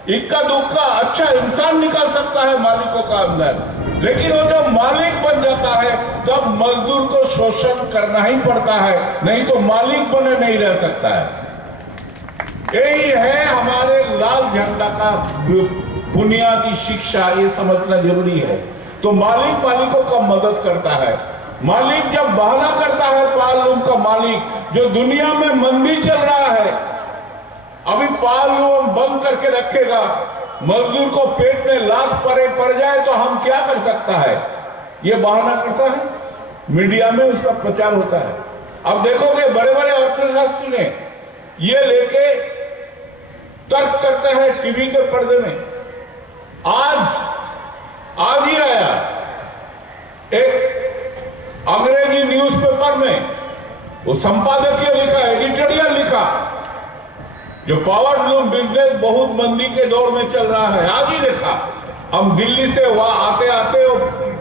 इक्का दुक्का अच्छा इंसान निकाल सकता है मालिकों का अंदर, लेकिन वो जब मालिक बन जाता है तब मजदूर को शोषण करना ही पड़ता है, नहीं तो मालिक बने नहीं रह सकता है। यही है हमारे लाल झंडा का बुनियादी शिक्षा, ये समझना जरूरी है। तो मालिक मालिकों का मदद करता है। मालिक जब बहाना करता है, पावर लूम का मालिक जो दुनिया में मंदी चल रहा है, अभी पावर लूम बंद करके रखेगा, मजदूर को पेट में लाश पड़ जाए तो हम क्या कर सकता है, ये बहाना करता है। मीडिया में उसका प्रचार होता है। अब देखोगे बड़े बड़े अर्थशास्त्री ने ये लेके तर्क करते हैं टीवी के पर्दे में। आज ही आया एक अंग्रेजी न्यूज़पेपर में, वो संपादकीय लिखा, एडिटोरियल लिखा, जो पावर लूम बिजनेस बहुत मंदी के दौर में चल रहा है। आज ही देखा, हम दिल्ली से वहां आते आते वो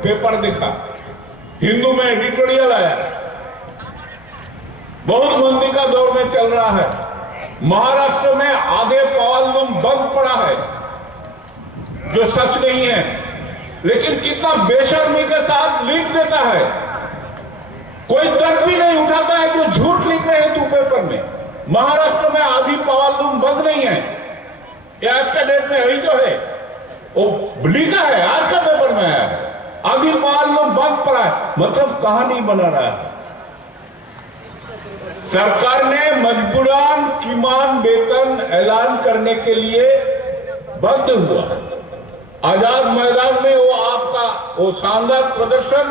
पेपर देखा, हिंदू में एडिटोरियल आया, बहुत मंदी का दौर में चल रहा है। महाराष्ट्र में आधे पावर लूम बंद पड़ा है, जो सच नहीं है, लेकिन कितना बेशर्मी के साथ लिख देता है। कोई तर्क भी नहीं उठाता है जो झूठ लिख रहे हैं तू पेपर में। महाराष्ट्र में आधी पावर लूम बंद नहीं है, ये आज का डेट में यही तो है, वो लिखा है, आज का पेपर में है, आधी पावर लूम बंद पड़ा है, मतलब कहानी बना रहा है। सरकार ने मजबूरन किमान वेतन ऐलान करने के लिए बंद हुआ। आजाद मैदान में वो आपका वो शानदार प्रदर्शन,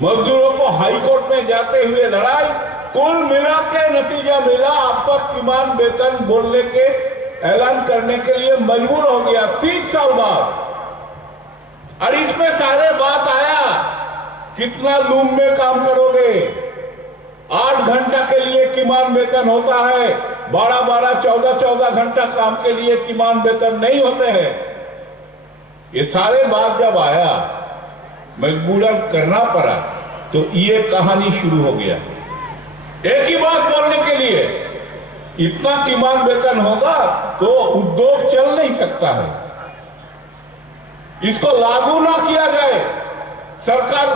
मजदूरों को हाईकोर्ट में जाते हुए लड़ाई, कुल मिला के नतीजा मिला आपका किमान वेतन बोलने के ऐलान करने के लिए मजबूर हो गया 30 साल बाद। और इसमें सारे बात आया कितना लूम में काम करोगे, 8 घंटा के लिए किमान वेतन होता है, 12-12, 14-14 घंटा काम के लिए किमान वेतन नहीं होते हैं। ये सारे बात जब आया, मजबूरन करना पड़ा, तो ये कहानी शुरू हो गया। एक ही बात बोलने के लिए इतना किमान वेतन होगा तो उद्योग चल नहीं सकता है। इसको लागू ना किया जाए, सरकार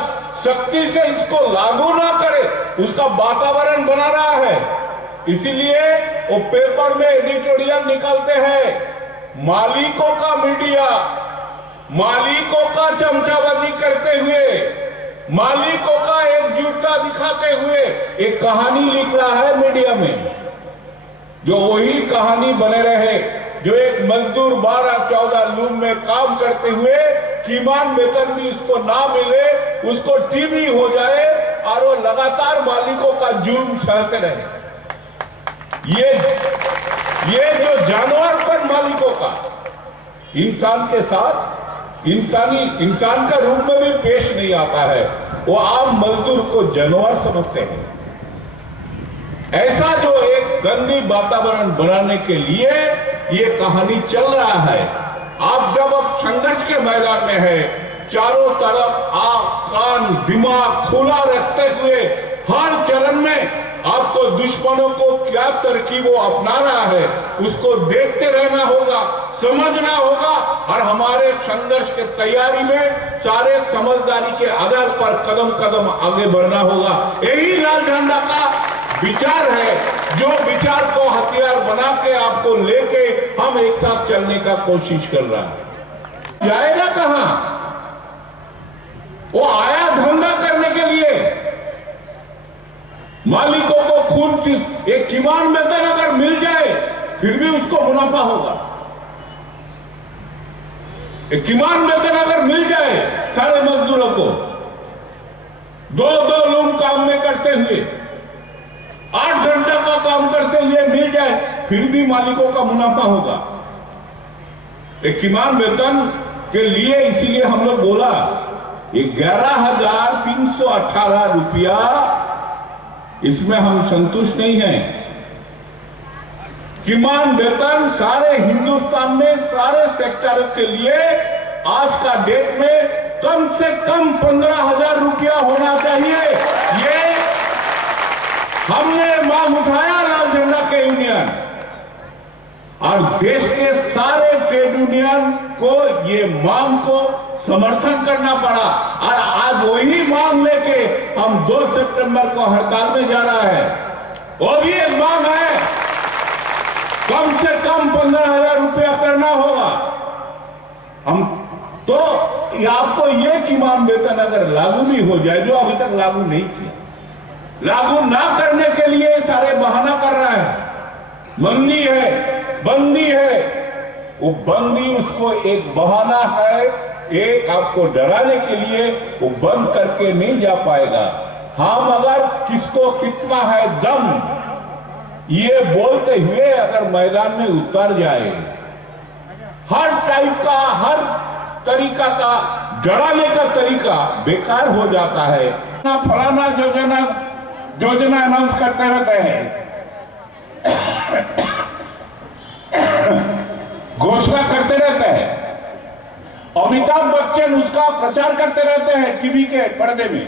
सख्ती से इसको लागू ना करे, उसका वातावरण बना रहा है। इसीलिए वो पेपर में एडिटोरियल निकालते हैं, मालिकों का मीडिया, मालिकों का चमचाबाजी करते हुए, मालिकों का एकजुटता दिखाते हुए एक कहानी लिख रहा है मीडिया में, जो वही कहानी बने रहे जो एक मजदूर 12-14 लूम में काम करते हुए कीमान वेतन भी उसको ना मिले, उसको टीबी हो जाए और वो लगातार मालिकों का जुल्म सहते रहे। ये जो जानवर पर मालिकों का इंसान के साथ इंसान का रूप में भी पेश नहीं आता है, वो आम मजदूर को जानवर समझते हैं। ऐसा जो एक गंदी वातावरण बनाने के लिए ये कहानी चल रहा है। आप जब अब संघर्ष के मैदान में है, चारों तरफ आंख कान दिमाग खुला रखते हुए हर चरण में आपको दुश्मनों को क्या तरकीबों अपना रहा है उसको देखते रहना होगा, समझना होगा और हमारे संघर्ष की तैयारी में सारे समझदारी के आधार पर कदम कदम आगे बढ़ना होगा। यही लाल झंडा का विचार है, जो विचार को हथियार बना के आपको लेके हम एक साथ चलने का कोशिश कर रहा है। जाएगा कहां? वो आया धंधा करने के लिए, मालिकों को खून चीज एक किमान वेतन अगर मिल जाए फिर भी उसको मुनाफा होगा। एक किमान वेतन अगर मिल जाए सारे मजदूरों को 2-2 लूम काम में करते हुए 8 घंटा का काम करते हुए मिल जाए फिर भी मालिकों का मुनाफा होगा। एक किमान वेतन के लिए इसीलिए हम लोग बोला 11,318 रुपया, इसमें हम संतुष्ट नहीं हैं। किमान वेतन सारे हिंदुस्तान में सारे सेक्टरों के लिए आज का डेट में कम से कम 15,000 रुपया होना चाहिए। ये हमने मांग उठाया लाल झंडा के यूनियन और देश के सारे ट्रेड यूनियन को ये मांग को समर्थन करना पड़ा और आज वही मांग लेके हम 2 सितंबर को हड़ताल में जा रहा है। वो भी एक मांग है, कम से कम 15,000 रुपया करना होगा। हम तो आपको ये किमान वेतन अगर लागू भी हो जाए, जो अभी तक लागू नहीं किया, लागू ना करने के लिए सारे बहाना कर रहा है, मंदी है बंदी है, वो बंदी उसको एक बहाना है, एक आपको डराने के लिए वो बंद करके नहीं जा पाएगा। हम अगर किसको कितना है दम ये बोलते हुए अगर मैदान में उतर जाए, हर टाइप का हर तरीका का डराने का तरीका बेकार हो जाता है। फलाना योजना अनाउंस करते रहते हैं, घोषणा करते रहते हैं, अमिताभ बच्चन उसका प्रचार करते रहते हैं टीवी के पर्दे में।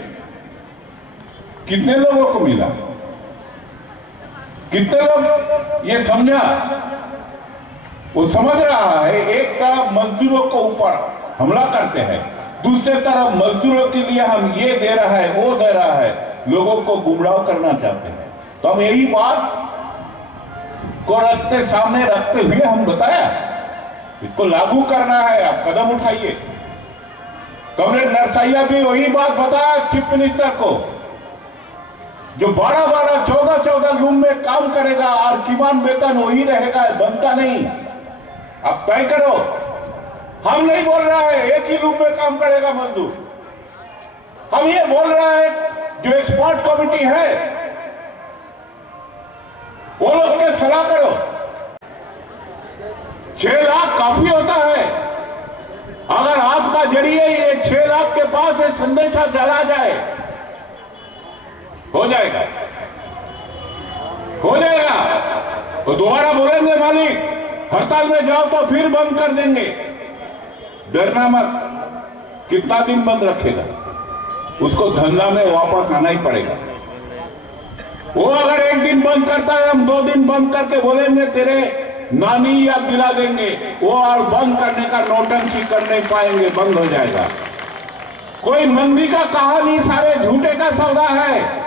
कितने लोगों को मिला? कितने लोग ये समझा? वो समझ रहा है एक तरफ मजदूरों को ऊपर हमला करते हैं, दूसरे तरफ मजदूरों के लिए हम ये दे रहा है वो दे रहा है, लोगों को गुमराह करना चाहते हैं। तो हम यही बात को सामने रखते हुए हम बताया इसको लागू करना है, आप कदम उठाइए। कमरेड नरसैया भी वही बात बताया चीफ मिनिस्टर को, जो 12-12, 14-14 लूम में काम करेगा और किमान वेतन वही रहेगा, बनता नहीं। आप तय करो, हम नहीं बोल रहा है एक ही लूम में काम करेगा मजदूर, हम ये बोल रहा है जो एक्सपर्ट कमेटी है वो लोग के सलाह करो। 6 लाख काफी होता है, अगर आपका जरिए ये 6 लाख के पास ये संदेशा चला जाए, हो जाएगा तो दोबारा बोलेंगे मालिक हड़ताल में जाओ तो फिर बंद कर देंगे। डरना मत, कितना दिन बंद रखेगा, उसको धंधा में वापस आना ही पड़ेगा। वो अगर एक दिन बंद करता है, हम 2 दिन बंद करके बोलेंगे तेरे नानी याद दिला देंगे, वो और बंद करने का नौटंकी कर नहीं पाएंगे, बंद हो जाएगा। कोई मंदी का कहानी, सारे झूठे का सौदा है।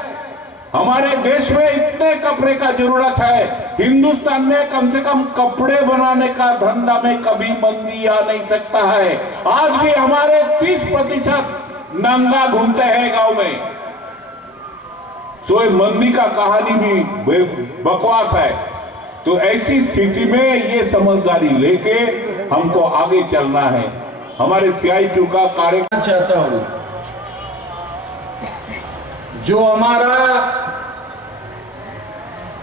हमारे देश में इतने कपड़े का जरूरत है। हिंदुस्तान में कम से कम कपड़े बनाने का धंधा में कभी मंदी आ नहीं सकता है। आज भी हमारे 30% नंगा घूमते हैं गांव में। तो मंदी का कहानी भी बकवास है। तो ऐसी स्थिति में ये समझदारी लेके हमको आगे चलना है। हमारे CITU का कार्यक्रम चाहता हूं, जो हमारा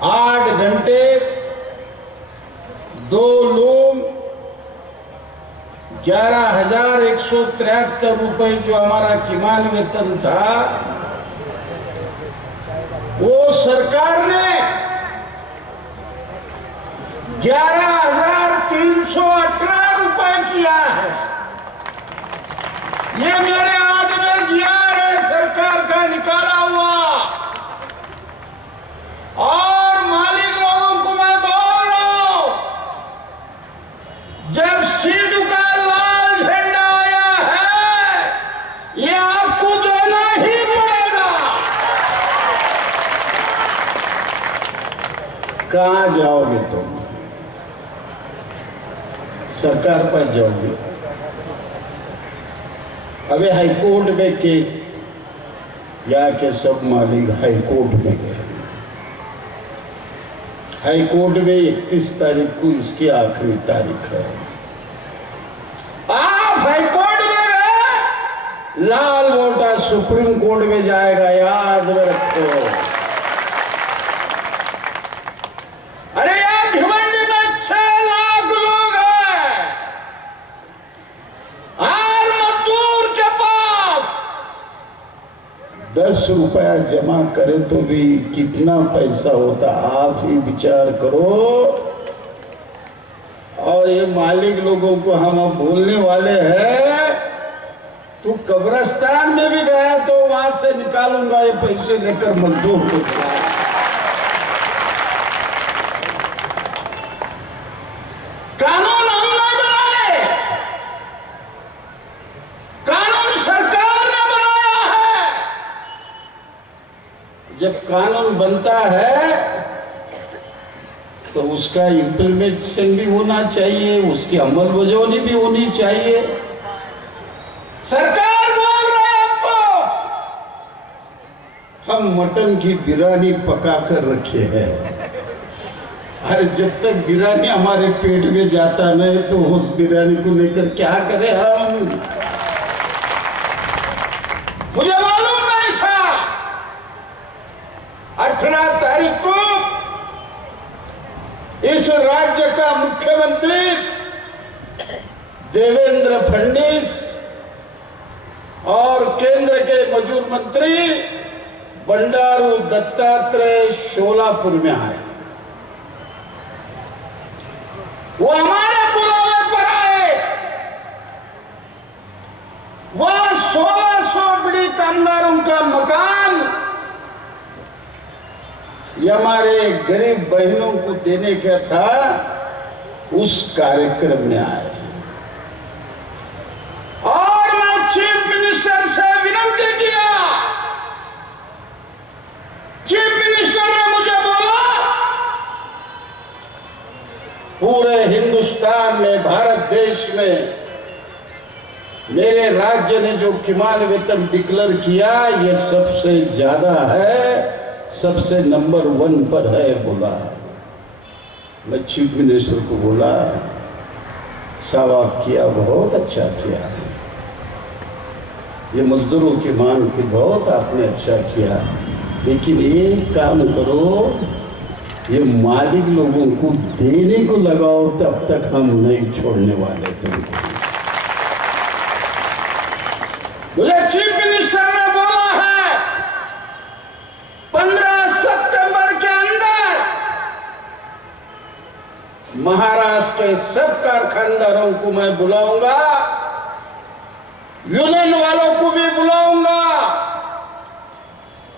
8 घंटे 2 लोग 11,173 रुपए जो हमारा किमान वेतन था, वो सरकार ने 11,318 रुपए किया है। ये मेरे हाथ में GR है सरकार का निकाला हुआ। और मालिक लोगों को मैं बोल रहा हूं, जब सीटू का लाल झंडा आया है, ये आपको देना ही पड़ेगा। कहां जाओगे तुम? सरकार पर जाओगे? अबे हाईकोर्ट में केस जाके सब मालिक हाईकोर्ट में गए। हाईकोर्ट में 31 तारीख को इसकी आखिरी तारीख है। आप हाईकोर्ट में गए, लाल वोटा सुप्रीम कोर्ट में जाएगा, याद में रखो। अरे यार, भिवंडी में 6 लाख लोग हैं। हर मजदूर के पास 10 रुपया जमा करे तो भी कितना पैसा होता, आप ही विचार करो। और ये मालिक लोगों को हम अब बोलने वाले हैं, तू कब्रिस्तान में भी गया तो वहां से निकालूंगा ये पैसे लेकर मजदूर को। कानून हम नहीं बनाए, कानून सरकार ने बनाया है। जब कानून बनता है तो उसका इंप्लीमेंटेशन भी होना चाहिए, उसकी अमल बजावनी भी होनी चाहिए। सरकार बोल रहे हैं आपको, हम मटन की बिरयानी पका कर रखे हैं। अरे जब तक बिरयानी हमारे पेट में जाता नहीं तो उस बिरयानी को लेकर क्या करें हम? मुझे मालूम नहीं था 18 तारीख को इस राज्य का मुख्यमंत्री देवेंद्र फडणवीस और केंद्र के मजदूर मंत्री बंडारू दत्तात्रेय शोलापुर में आए। वो हमारे बुलावे पर आए। वह 1600 बीड़ी कामगारों का मकान ये हमारे गरीब बहनों को देने का था, उस कार्यक्रम में आए। और मैं चीफ मिनिस्टर से विनती किया। चीफ मिनिस्टर ने मुझे बोला, पूरे हिंदुस्तान में, भारत देश में मेरे राज्य ने जो किमान वेतन डिक्लेयर किया, ये सबसे ज्यादा है, सबसे नंबर 1 पर है बोला। मैं चीफ मिनिस्टर को बोला, साहब आप किया, बहुत अच्छा किया, ये मजदूरों की मांग थी, बहुत आपने अच्छा किया, लेकिन एक काम करो, ये मालिक लोगों को देने को लगाओ, तब तक हम नहीं छोड़ने वाले तुमको। मुझे चीफ मिनिस्टर ने बोला है 15 सितंबर के अंदर महाराष्ट्र के सब कारखानदारों को मैं बुलाऊंगा, यूनियन वालों को भी बुलाऊंगा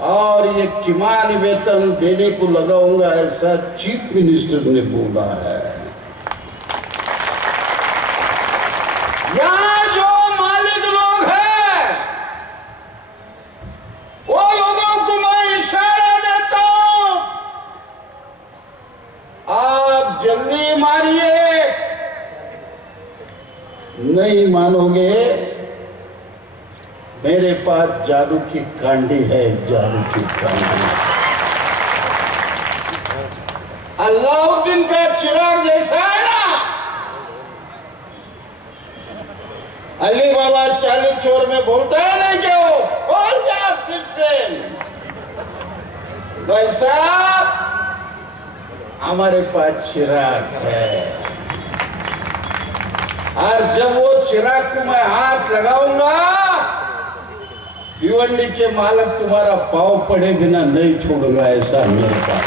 और ये किमान वेतन देने को लगाऊंगा, ऐसा चीफ मिनिस्टर ने बोला है। यहां जो मालिक लोग हैं नहीं मानोगे, मेरे पास जादू की कांडी है, जादू की कांडी। अलाउद्दीन का चिराग जैसा है ना, अली बाबा चाली चोर में बोलता है नहीं क्या, वो खोल जा स्लिप से, वैसा हमारे पास चिराग है। और जब वो चिराग को मैं हाथ लगाऊंगा, भिवंडी के मालक तुम्हारा पाँव पड़े बिना नहीं छोड़ूंगा, ऐसा मेरे पास।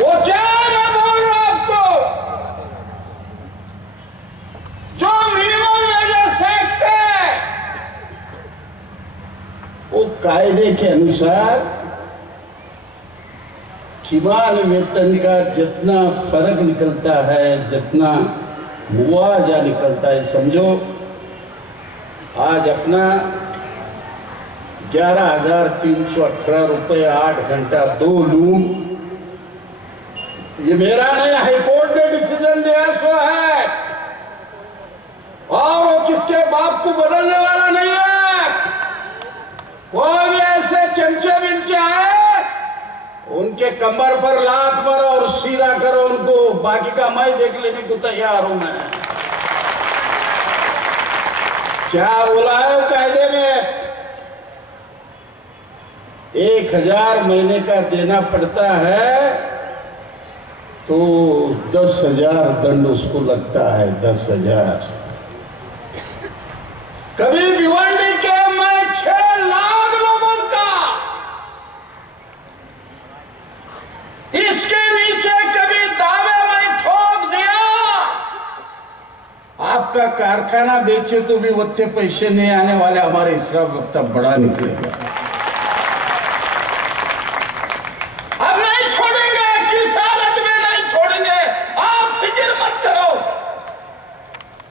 वो क्या मैं बोल रहा हूं आपको, जो मिनिमम वेजेस एक्ट है, वो कायदे के अनुसार किमान वेतन का जितना फर्क निकलता है, जितना मुआवजा निकलता है, समझो आज अपना 11,318 रुपये 8 घंटा 2 लूम, ये मेरा नहीं, हाईकोर्ट ने डिसीजन दिया सो है, और वो किसके बाप को बदलने वाला नहीं है। कोई भी ऐसे चमचे बिमचे आए, उनके कमर पर लात मारो और सीधा करो उनको, बाकी का मैं देख लेने को तैयार हूं मैं। क्या बोला है कायदे में, 1,000 महीने का देना पड़ता है तो 10,000 दंड उसको लगता है, 10,000। कभी भिवंडी के मैं 6 लाख लोगों का, इसके नीचे कभी दावे में ठोक दिया, आपका कारखाना बेचे तो भी उतने पैसे नहीं आने वाले, हमारे हिसाब तब बड़ा निकलेगा। अब नहीं छोड़ेंगे, किस हालत में नहीं छोड़ेंगे, आप फिक्र मत करो।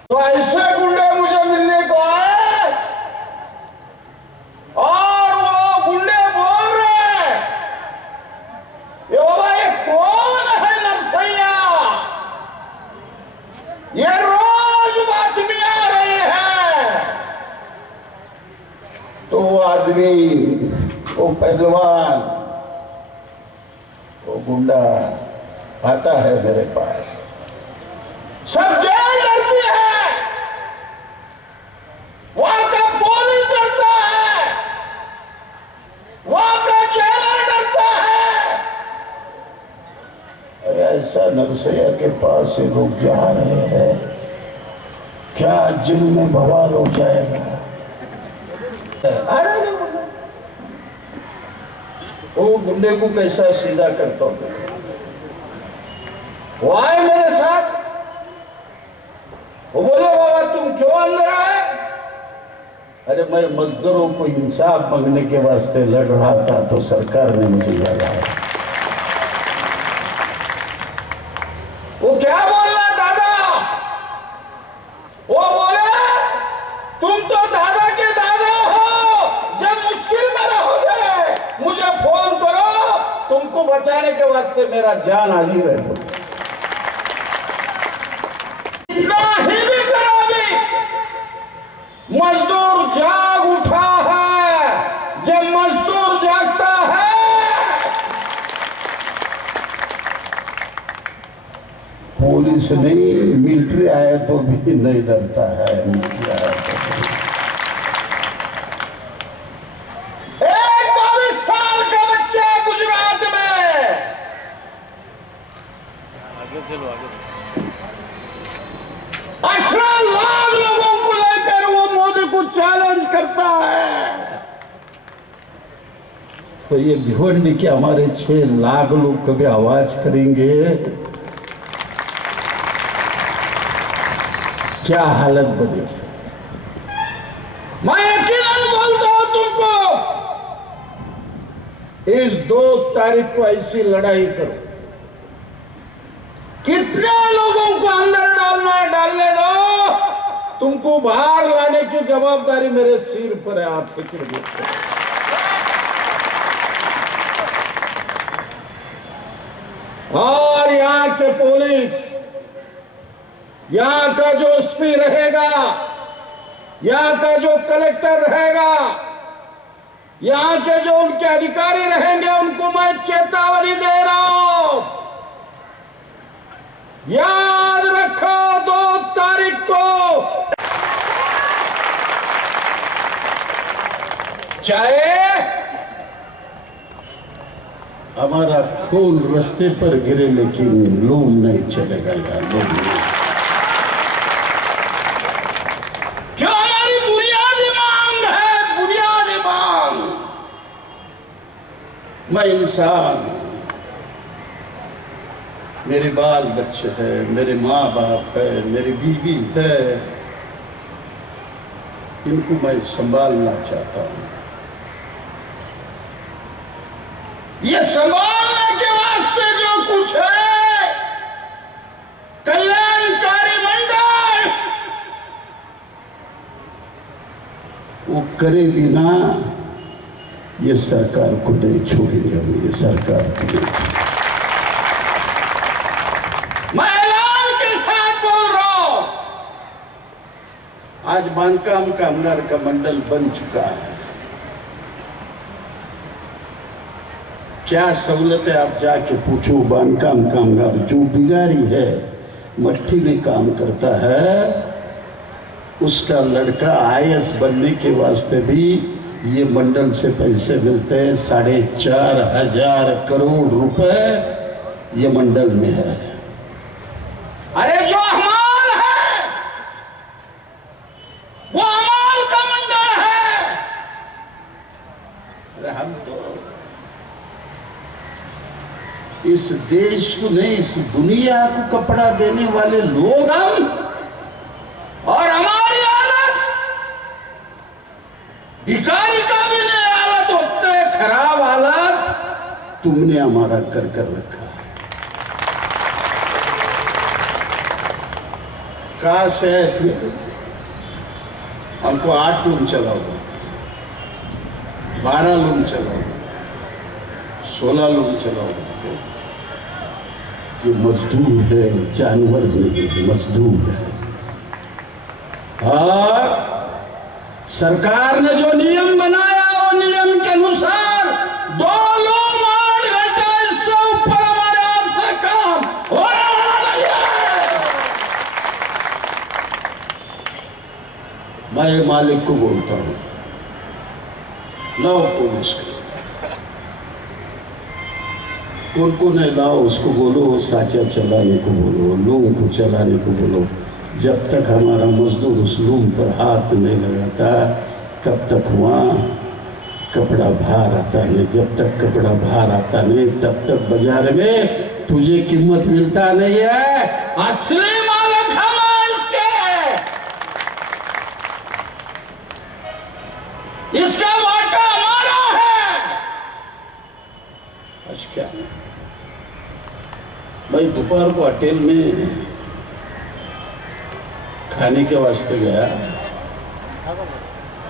तो ऐसे गुंडे मुझे मिलने को आए, और वो गुंडे बोल रहे, ये बाबा ये कौन है नरसैया, ये रोज बातमी आ रही है। तो वो आदमी, वो पहलवान, वो गुंडा आता है मेरे पास, सब जेल डरती है, वहां का पुलिस डरता है, वहां का जेलर डरता है। अरे ऐसा नरसैया के पास से लोग जा रहे हैं, क्या जेल में बवाल हो जाएगा। अरे वो गुंडे को कैसा सीधा करता हूं, वो आए मेरे साथ, वो बोले बाबा तुम क्यों अंदर आए। अरे मैं मजदूरों को इंसाफ मांगने के वास्ते लड़ रहा था, तो सरकार ने मुझे लगाया। वो क्या बोल रहा दादा, वो बोले तुम तो दादा के दादा हो, जब मुश्किल में रहोगे मुझे फोन करो, तुमको बचाने के वास्ते मेरा जान हाजिर है। मजदूर जाग उठा है, जब मजदूर जागता है, पुलिस नहीं, मिलिट्री आए तो भी नहीं डरता है, मिलिट्री आया तो। एक 22 साल का बच्चा गुजरात में, आगे चलो, 18 लाख लोगों को लेकर वो मोदी को चैलेंज करता है। तो ये भिवंडी के हमारे 6 लाख लोग कभी आवाज करेंगे, क्या हालत बनेगी। मैं यकीनन बोलता हूं तुमको, इस 2 तारीख को ऐसी लड़ाई करो, कितने लोगों को अंदर डालना है डालने दो, तुमको बाहर लाने की जवाबदारी मेरे सिर पर है, आप फिक्र मत करो। और यहाँ के पुलिस यहाँ का जो एसपी रहेगा, यहाँ का जो कलेक्टर रहेगा, यहाँ के जो उनके अधिकारी रहेंगे, उनको मैं चेतावनी दे रहा हूं, याद रखो 2 तारीख को चाहे हमारा खून रास्ते पर गिरे लेकिन लूम नहीं चलेगा यार, लूम नहीं। क्यों? हमारी बुनियादी मांग है, बुनियादी मांग। मैं इंसान हूं, मेरे बाल बच्चे हैं, मेरे माँ बाप है, मेरी बीवी है, इनको मैं संभालना चाहता हूं। ये संभालने के वास्ते जो कुछ है, कल्याणकारी मंडल वो करे बिना ये सरकार को नहीं छोड़ेंगे हम, ये सरकार को नहीं। मैं ऐलान के साथ बोल रहा हूं, आज बांधकाम कामगार का मंडल बन चुका है। क्या सहूलत है आप जाके पूछो, बांधकाम कामगार जो बिगारी है, मट्टी में काम करता है, उसका लड़का IAS बनने के वास्ते भी ये मंडल से पैसे मिलते हैं। 4,500 करोड़ रुपए ये मंडल में है। अरे जो अमाल है वो अमाल का मंडल है। अरे हम तो इस देश को नहीं, इस दुनिया को कपड़ा देने वाले लोग हम, और हमारी हालत भिखारी का भी नहीं हालत होते, खराब हालत तुमने हमारा कर रखा है। कहां से हमको 8 लूम चलाओगे, 12 लूम चलाओगे, 16 लूम चलाओगे। ये मजदूर है, जानवर नहीं, मजदूर है। और सरकार ने जो नियम बनाया वो नियम के अनुसार 2 लूम 8 घंटा, इससे ऊपर हमारे हाथ से काम होने वाला नहीं है। मैं मालिक को बोलता हूं, लाओ पुलिस को, उनको नहीं लाओ, उसको बोलो साचा चलाने को बोलो, लूम को चलाने को बोलो। जब तक हमारा मजदूर उस लूम पर हाथ नहीं लगाता तब तक वहाँ कपड़ा बाहर आता नहीं। जब तक कपड़ा बाहर आता नहीं तब तक बाजार में तुझे कीमत मिलता नहीं है। असली मालिक हम इसके, इसका वाटा हमारा है। आज क्या भाई, दोपहर को होटल में खाने के वास्ते गया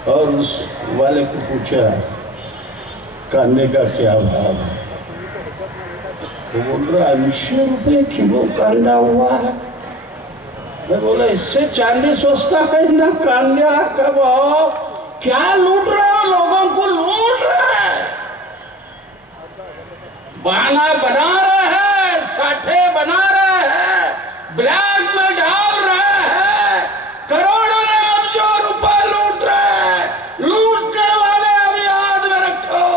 और उस वाले को पूछा कांदे का क्या भाव है, तो बोल रहा 80 रुपये किलो कांदा हुआ है। मैं बोला इससे चांदी सस्ता है ना कांदा का भाव, क्या लूट रहे हो, लोगों को लूट रहे हैं, बहाना बना रहे हैं, साठे बना रहे हैं, ब्लैक में डाल रहे हैं, करोड़ों अरबों रुपए लूट रहे हैं। लूटने वाले अभी याद में रखो,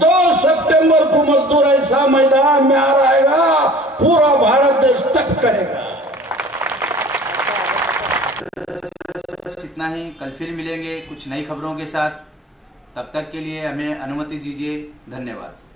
2 सितंबर को मजदूर ऐसा मैदान में आ रहेगा, पूरा भारत देश तक करेगा। बस इतना ही, कल फिर मिलेंगे कुछ नई खबरों के साथ। तब तक के लिए हमें अनुमति दीजिए। धन्यवाद।